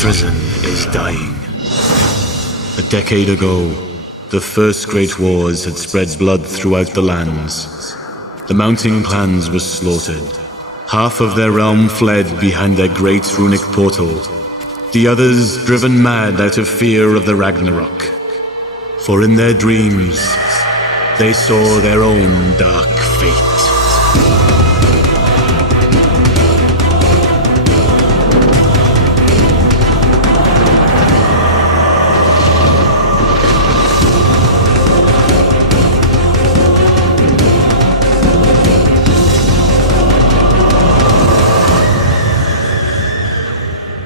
prison is dying. A decade ago, the first great wars had spread blood throughout the lands. The mounting clans were slaughtered. Half of their realm fled behind their great runic portal. The others driven mad out of fear of the Ragnarok. For in their dreams, they saw their own dark fate.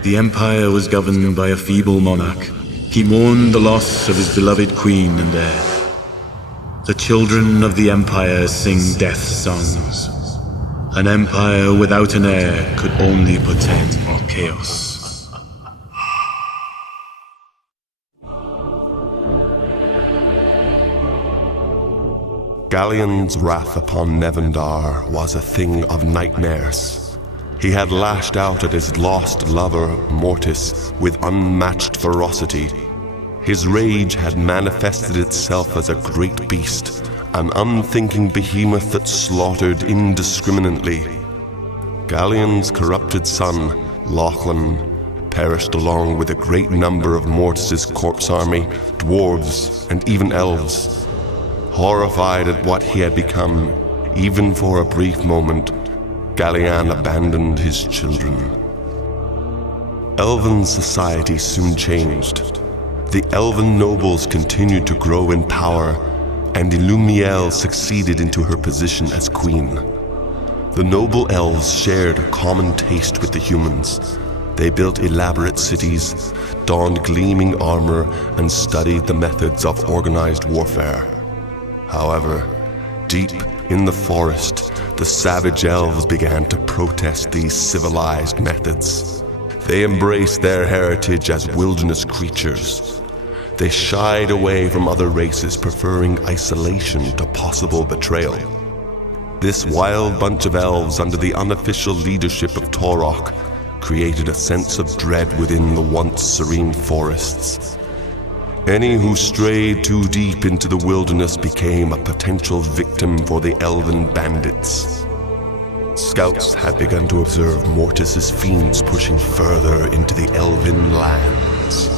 The Empire was governed by a feeble monarch. He mourned the loss of his beloved queen and heir. The children of the Empire sing death songs. An empire without an heir could only portend more chaos. Gallean's wrath upon Nevendaar was a thing of nightmares. He had lashed out at his lost lover, Mortis, with unmatched ferocity. His rage had manifested itself as a great beast, an unthinking behemoth that slaughtered indiscriminately. Gallean's corrupted son, Lachlan, perished along with a great number of Mortis's corpse army, dwarves, and even elves. Horrified at what he had become, even for a brief moment, Gallean abandoned his children. Elven society soon changed. The elven nobles continued to grow in power, and Illumiel succeeded into her position as queen. The noble elves shared a common taste with the humans. They built elaborate cities, donned gleaming armor, and studied the methods of organized warfare. However, deep in the forest, the savage elves began to protest these civilized methods. They embraced their heritage as wilderness creatures. They shied away from other races, preferring isolation to possible betrayal. This wild bunch of elves, under the unofficial leadership of Korbach, created a sense of dread within the once serene forests. Any who strayed too deep into the wilderness became a potential victim for the elven bandits. Scouts had begun to observe Mortis's fiends pushing further into the elven lands.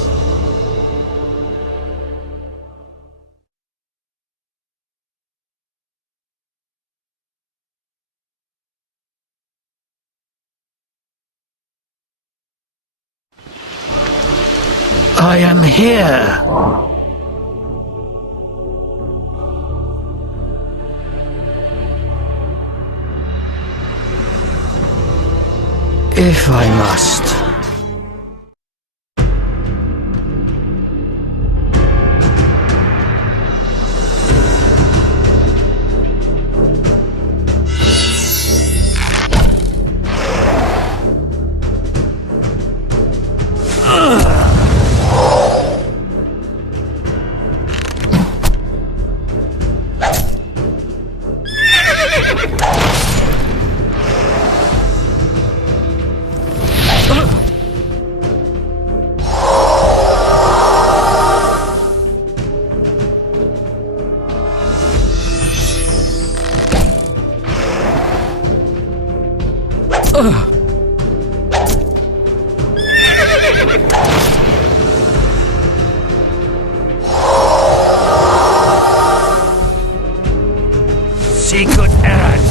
I am here. If I must. Secret errand.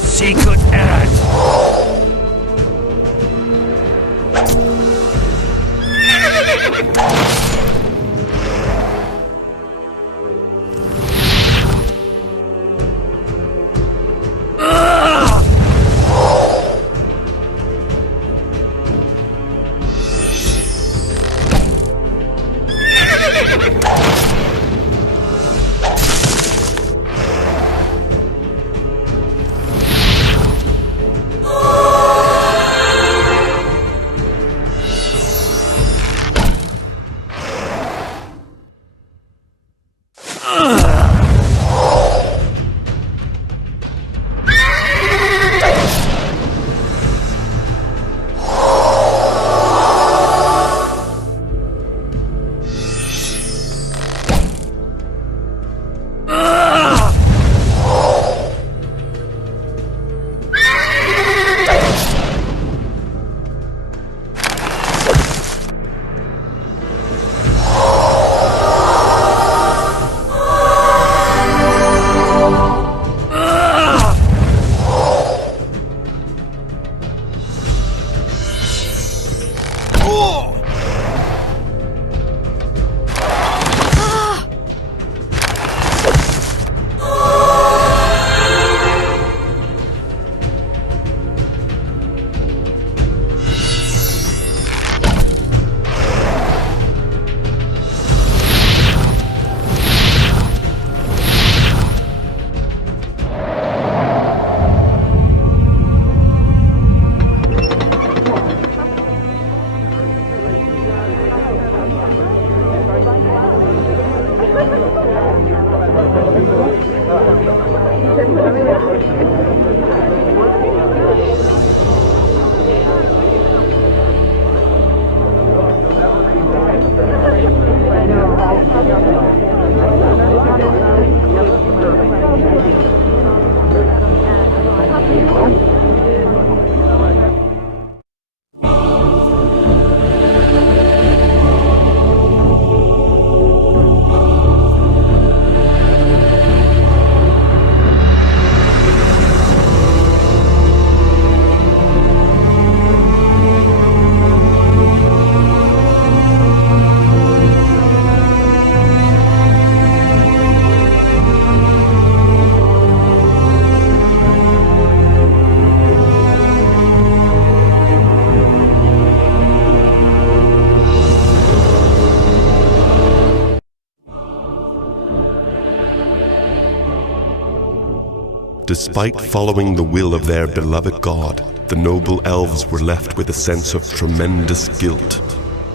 Secret errand. Despite following the will of their beloved god, the noble elves were left with a sense of tremendous guilt.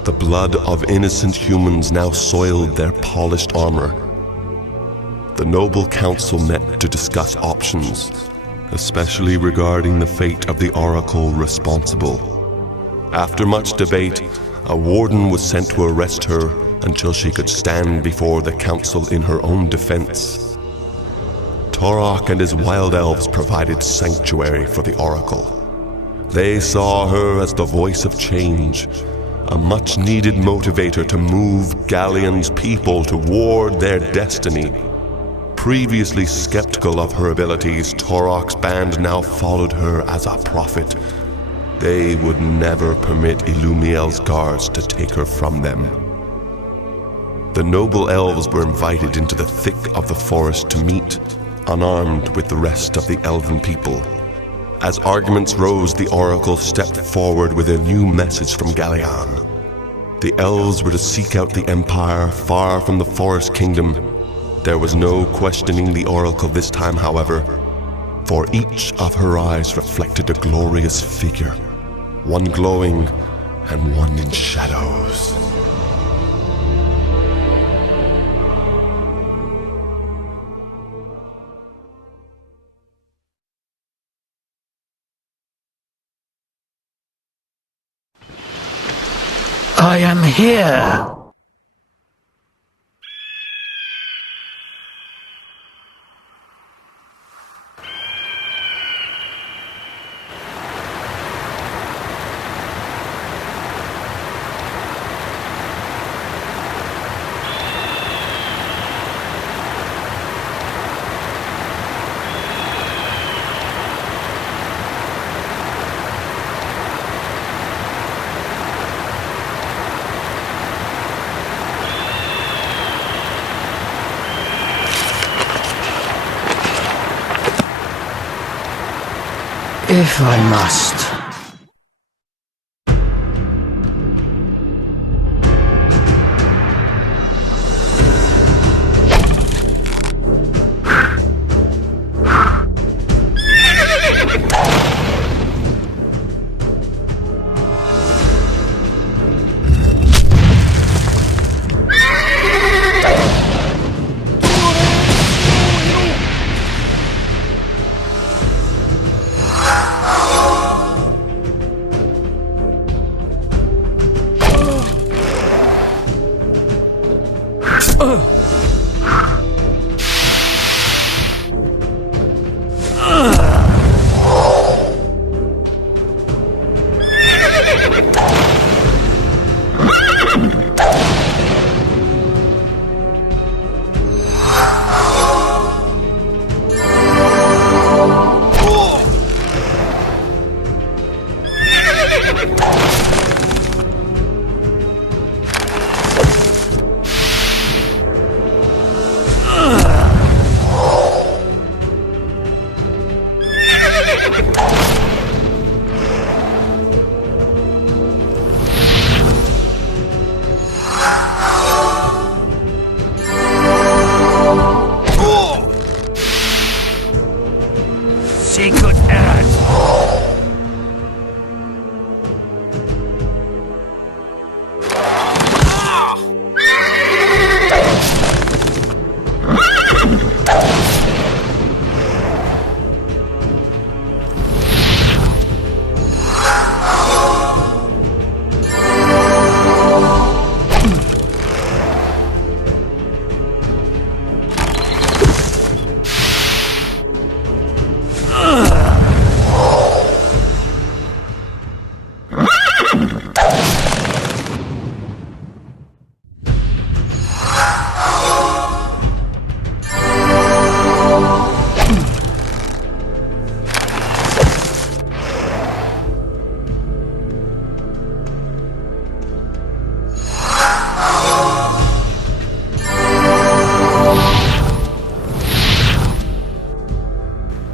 The blood of innocent humans now soiled their polished armor. The noble council met to discuss options, especially regarding the fate of the oracle responsible. After much debate, a warden was sent to arrest her until she could stand before the council in her own defense. Korbach and his wild elves provided sanctuary for the oracle. They saw her as the voice of change, a much-needed motivator to move Gallean's people toward their destiny. Previously skeptical of her abilities, Korbach's band now followed her as a prophet. They would never permit Illumiel's guards to take her from them. The noble elves were invited into the thick of the forest to meet, unarmed with the rest of the elven people. As arguments rose, the oracle stepped forward with a new message from Gallean. The elves were to seek out the empire far from the forest kingdom. There was no questioning the oracle this time, however, for each of her eyes reflected a glorious figure, one glowing and one in shadows. I am here. If I must. Secret errand.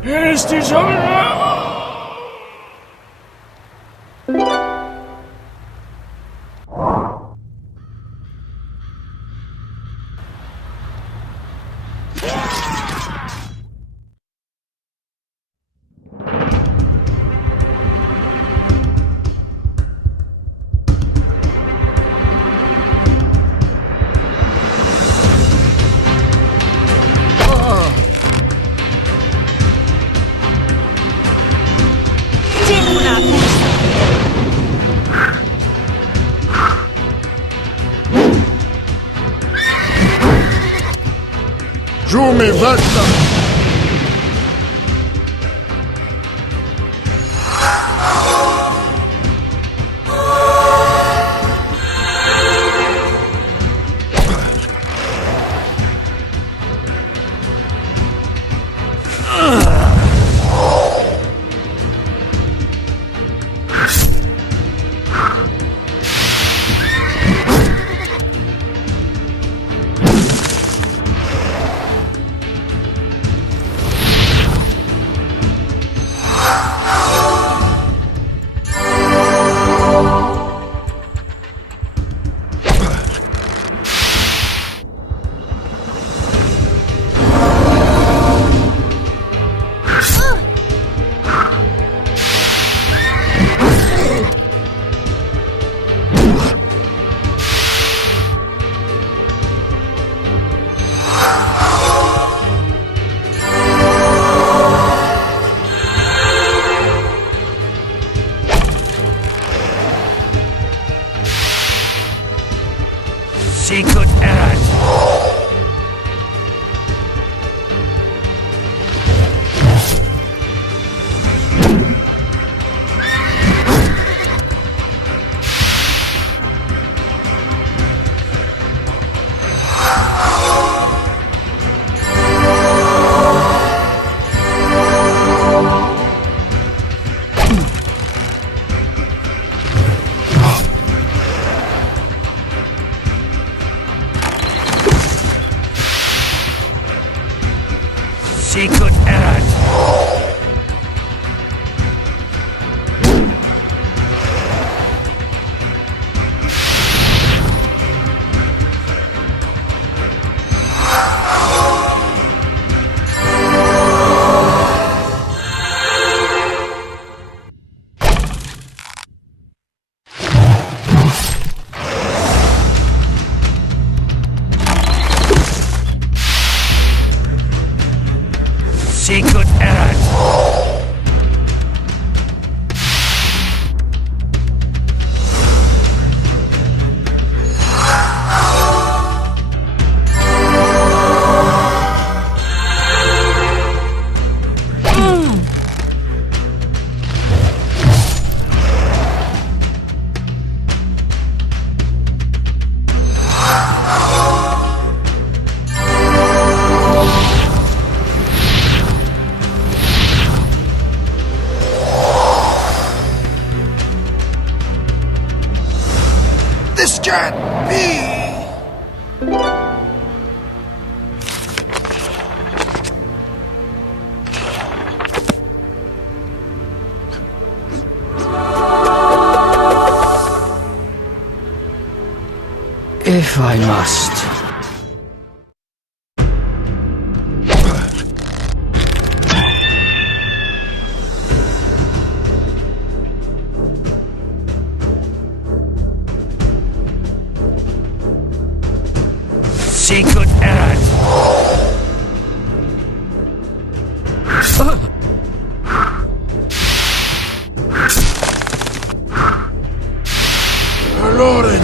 Ist die Sonne! Jumi Vecna! Secret errand. Secret errand. Secret errand. This can't be! If I must. Secret errand. Loren,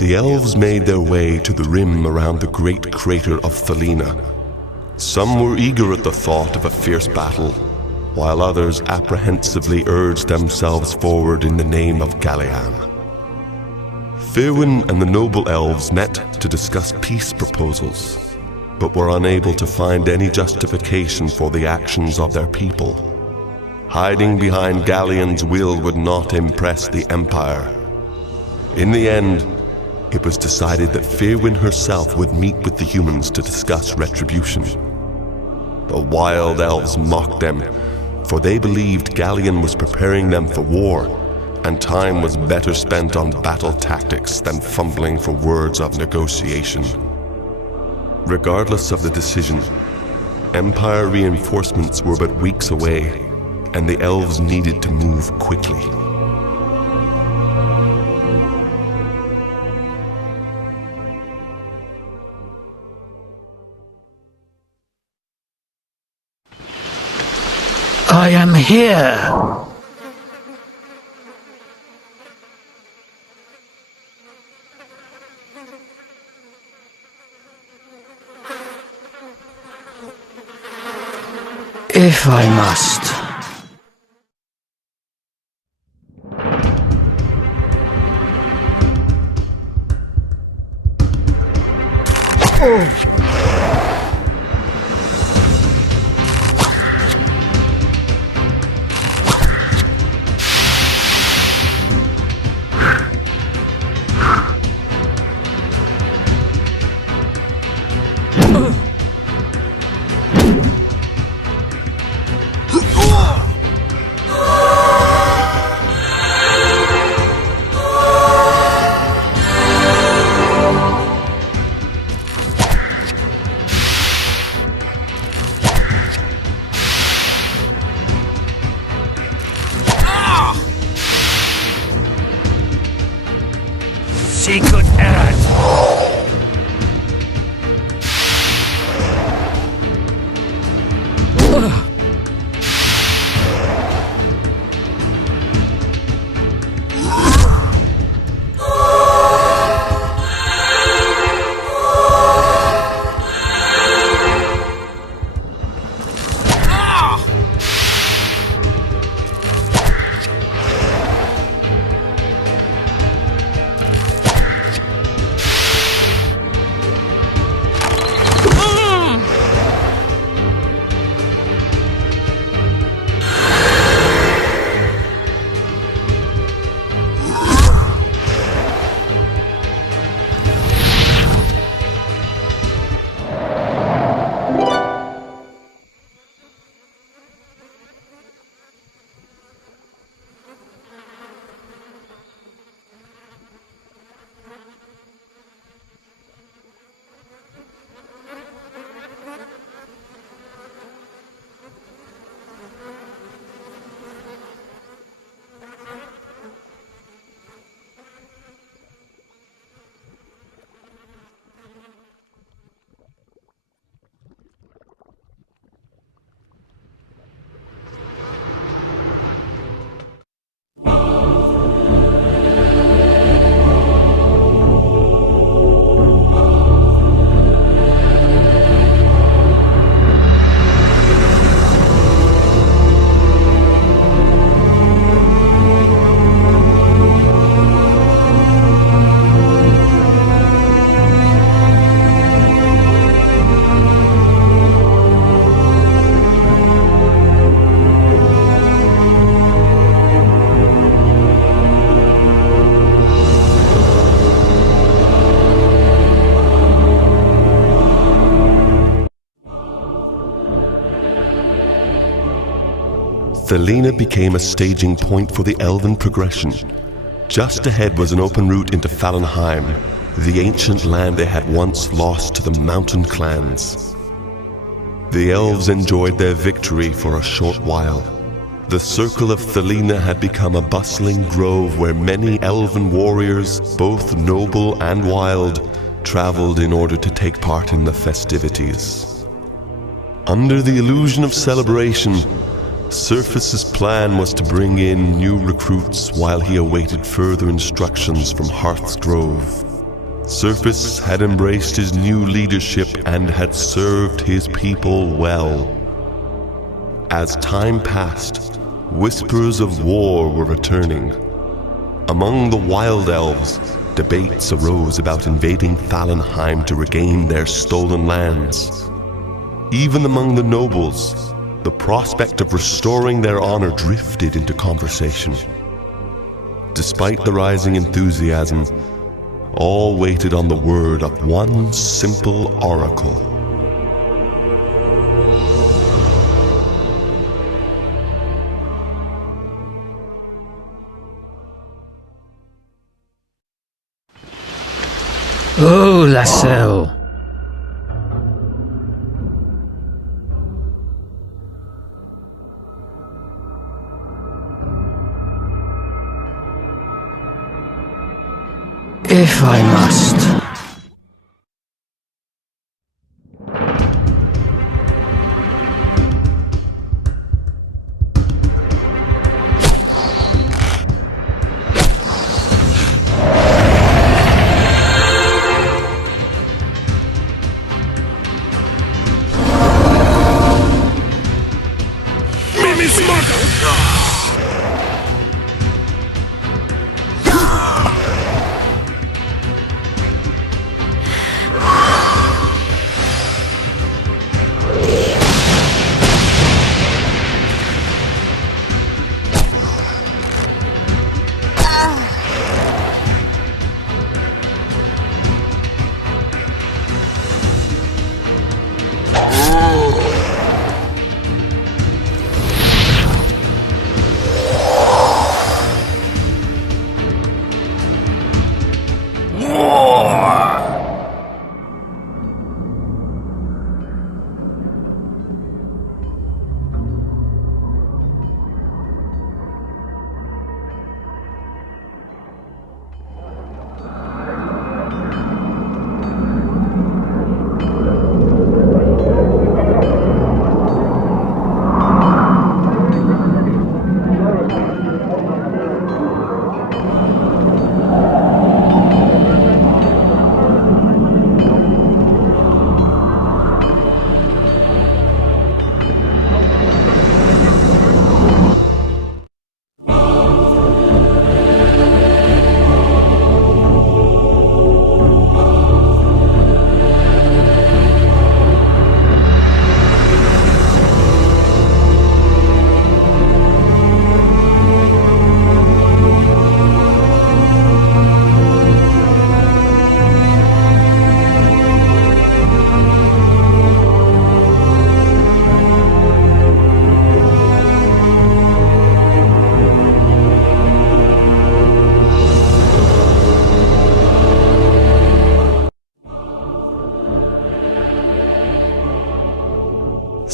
the elves made their way to the rim around the great crater of Thelena. Some were eager at the thought of a fierce battle, while others apprehensively urged themselves forward in the name of Gallean. Firwin and the noble elves met to discuss peace proposals, but were unable to find any justification for the actions of their people. Hiding behind Gallean's will would not impress the Empire. In the end, it was decided that Firwin herself would meet with the humans to discuss retribution. The wild elves mocked them, for they believed Gallean was preparing them for war, and time was better spent on battle tactics than fumbling for words of negotiation. Regardless of the decision, Empire reinforcements were but weeks away, and the elves needed to move quickly. I am here. If I must. Secret errand. Thelena became a staging point for the elven progression. Just ahead was an open route into Fallenheim, the ancient land they had once lost to the mountain clans. The elves enjoyed their victory for a short while. The circle of Thelena had become a bustling grove where many elven warriors, both noble and wild, traveled in order to take part in the festivities. Under the illusion of celebration, Surface's plan was to bring in new recruits while he awaited further instructions from Hearth's Grove. Surface had embraced his new leadership and had served his people well. As time passed, whispers of war were returning. Among the wild elves, debates arose about invading Thallenheim to regain their stolen lands. Even among the nobles, the prospect of restoring their honor drifted into conversation. Despite the rising enthusiasm, all waited on the word of one simple oracle. Oh, Lassell. If I must.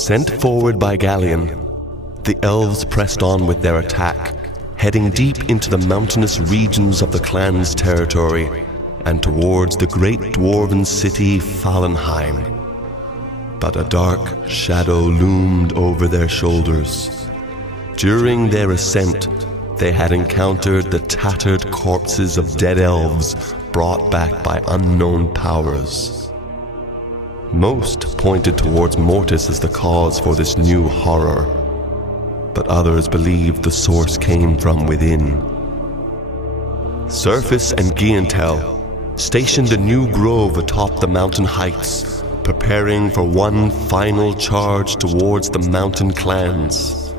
Sent forward by Gallean, the elves pressed on with their attack, heading deep into the mountainous regions of the clan's territory and towards the great dwarven city Thallenheim. But a dark shadow loomed over their shoulders. During their ascent, they had encountered the tattered corpses of dead elves brought back by unknown powers. Most pointed towards Mortis as the cause for this new horror, but others believed the source came from within. Surface and Giantel stationed a new grove atop the mountain heights, preparing for one final charge towards the mountain clans.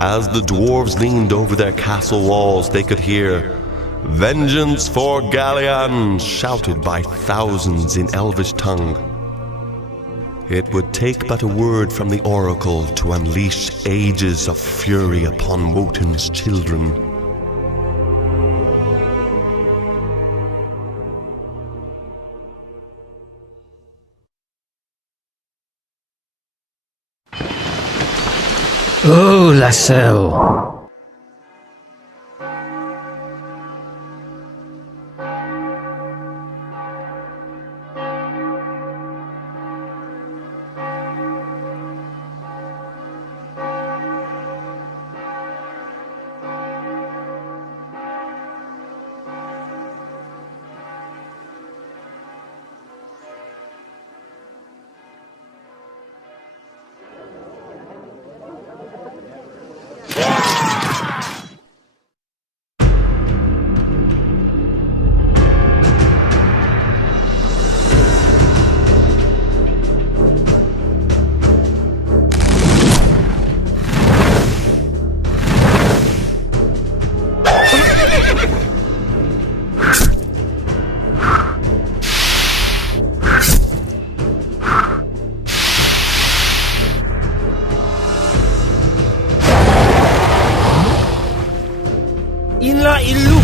As the dwarves leaned over their castle walls, they could hear "Vengeance for Gallean!" shouted by thousands in Elvish tongue. It would take but a word from the oracle to unleash ages of fury upon Wotan's children. Oh, Lassell. Inla illu.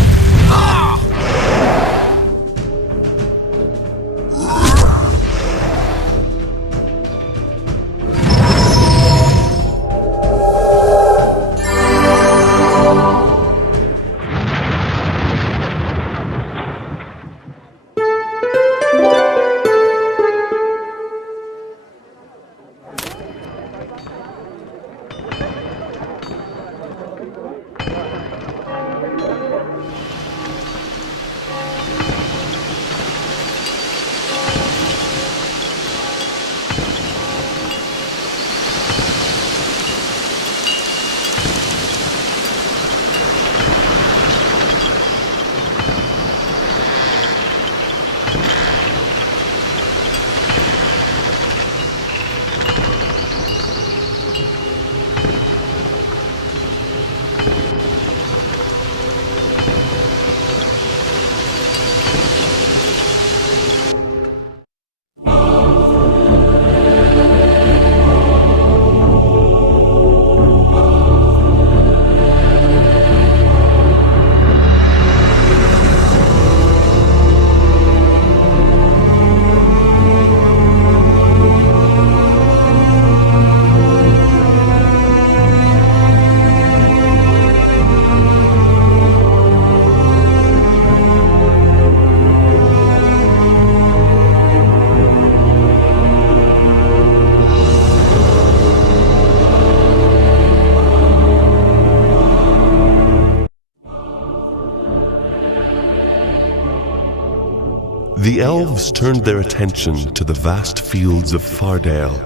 The elves turned their attention to the vast fields of Fardale,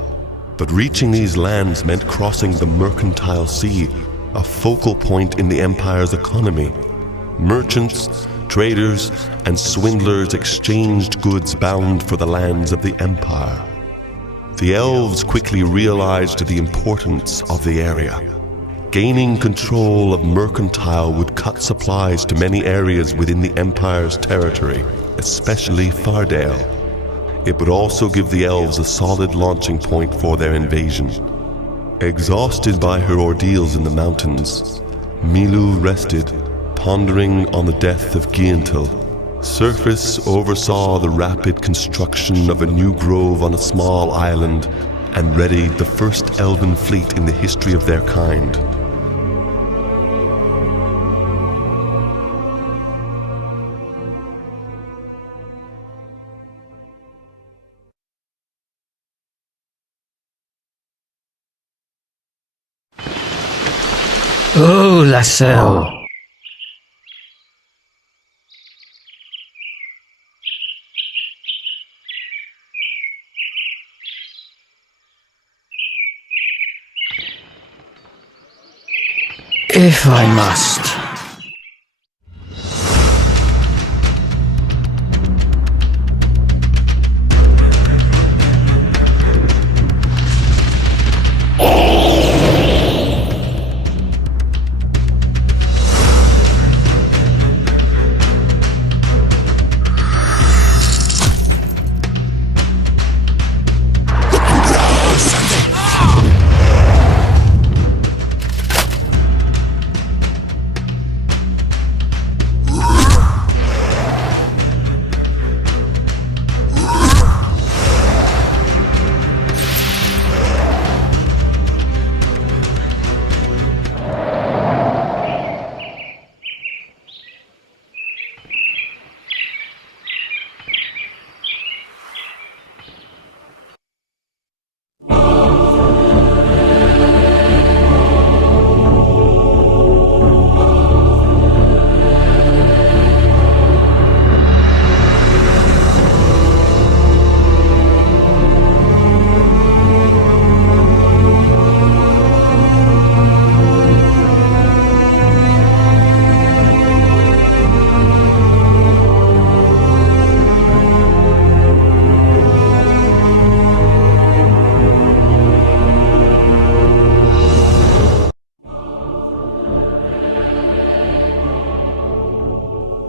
but reaching these lands meant crossing the mercantile sea, a focal point in the Empire's economy. Merchants, traders, and swindlers exchanged goods bound for the lands of the Empire. The elves quickly realized the importance of the area. Gaining control of mercantile would cut supplies to many areas within the Empire's territory, especially Fardale. It would also give the elves a solid launching point for their invasion. Exhausted by her ordeals in the mountains, Milu rested, pondering on the death of Gientil. Surface oversaw the rapid construction of a new grove on a small island and readied the first elven fleet in the history of their kind. Oh, Lassell. If I must.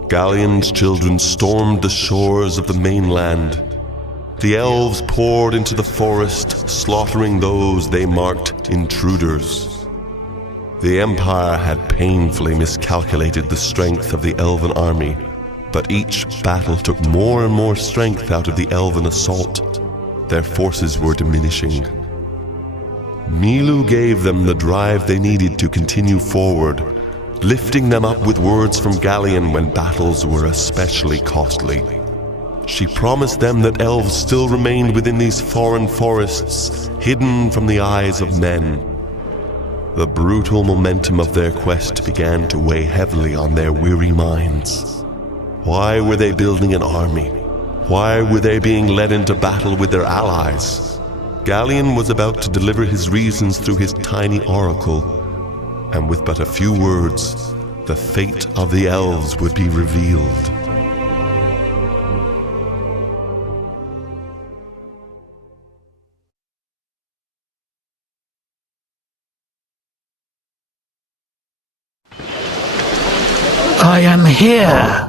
Gallean's children stormed the shores of the mainland. The elves poured into the forest, slaughtering those they marked intruders. The Empire had painfully miscalculated the strength of the Elven army, but each battle took more and more strength out of the Elven assault. Their forces were diminishing. Milu gave them the drive they needed to continue forward, lifting them up with words from Gallean when battles were especially costly. She promised them that elves still remained within these foreign forests, hidden from the eyes of men. The brutal momentum of their quest began to weigh heavily on their weary minds. Why were they building an army? Why were they being led into battle with their allies? Gallean was about to deliver his reasons through his tiny oracle, and with but a few words, the fate of the elves would be revealed. I am here.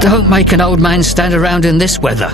Don't make an old man stand around in this weather.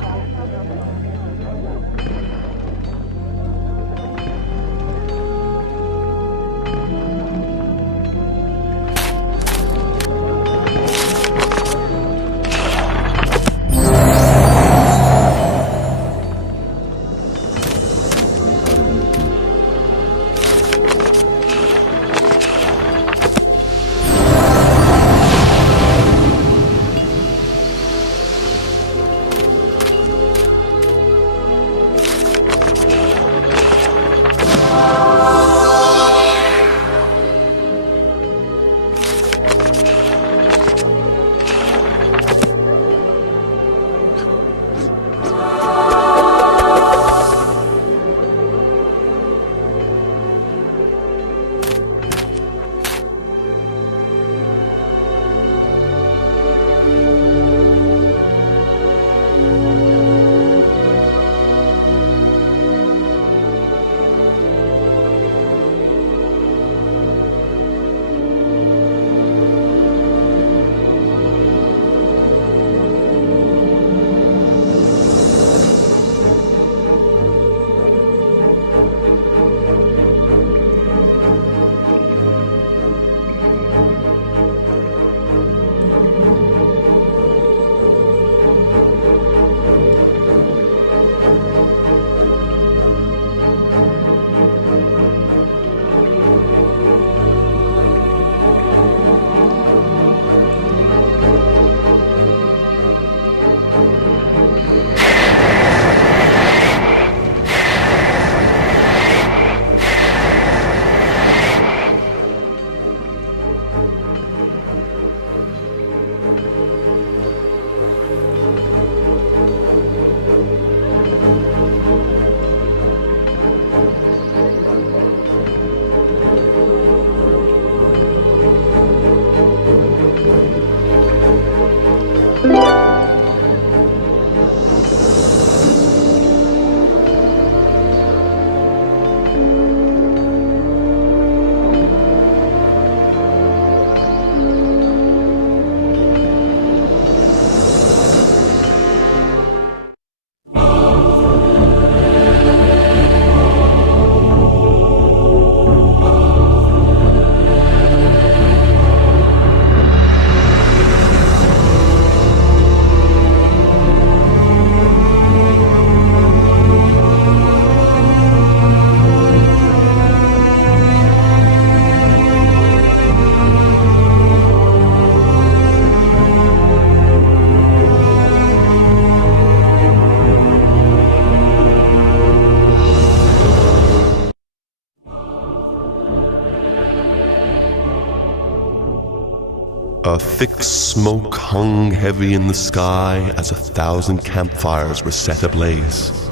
A thick smoke hung heavy in the sky as 1,000 campfires were set ablaze.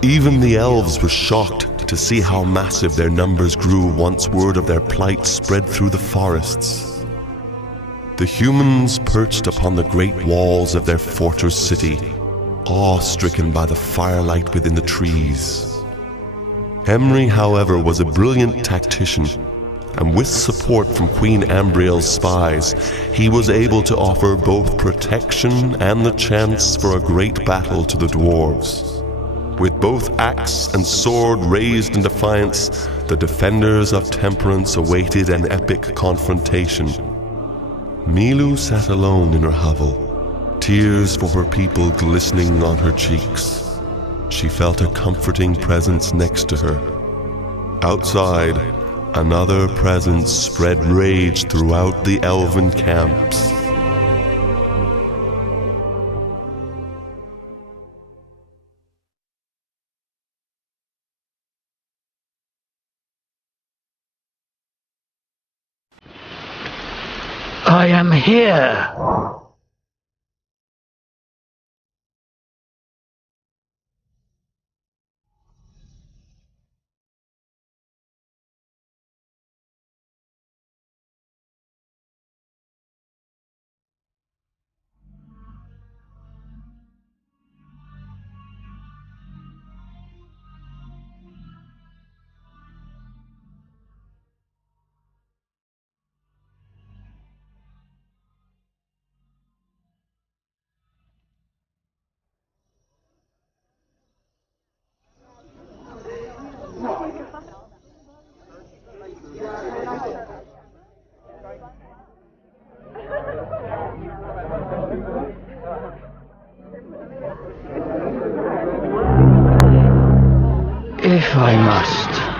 Even the elves were shocked to see how massive their numbers grew once word of their plight spread through the forests. The humans perched upon the great walls of their fortress city, awe-stricken by the firelight within the trees. Emry, however, was a brilliant tactician, and with support from Queen Ambriel's spies, he was able to offer both protection and the chance for a great battle to the dwarves. With both axe and sword raised in defiance, the defenders of temperance awaited an epic confrontation. Milu sat alone in her hovel, tears for her people glistening on her cheeks. She felt a comforting presence next to her. Outside, another presence spread rage throughout the elven camps. I am here. If I must.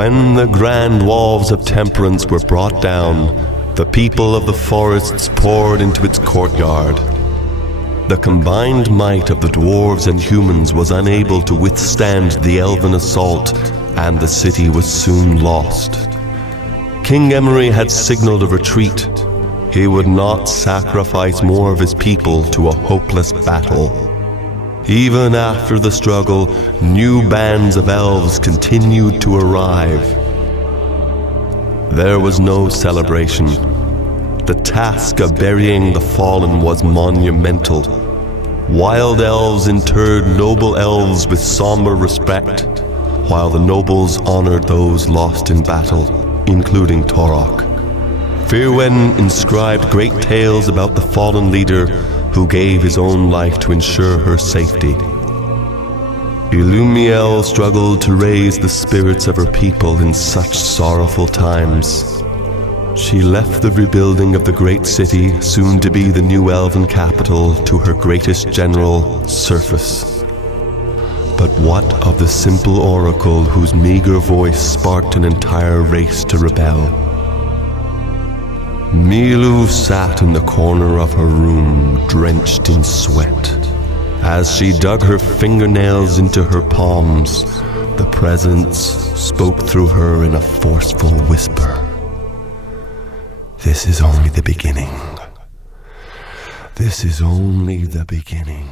When the grand walls of temperance were brought down, the people of the forests poured into its courtyard. The combined might of the dwarves and humans was unable to withstand the elven assault, and the city was soon lost. King Emry had signaled a retreat. He would not sacrifice more of his people to a hopeless battle. Even after the struggle, new bands of elves continued to arrive. There was no celebration. The task of burying the fallen was monumental. Wild elves interred noble elves with somber respect, while the nobles honored those lost in battle, including Korbach. Firwen inscribed great tales about the fallen leader who gave his own life to ensure her safety. Illumiel struggled to raise the spirits of her people in such sorrowful times. She left the rebuilding of the great city, soon to be the new elven capital, to her greatest general, Surface. But what of the simple oracle whose meager voice sparked an entire race to rebel? Milu sat in the corner of her room, drenched in sweat. As she dug her fingernails into her palms, the presence spoke through her in a forceful whisper. This is only the beginning. This is only the beginning.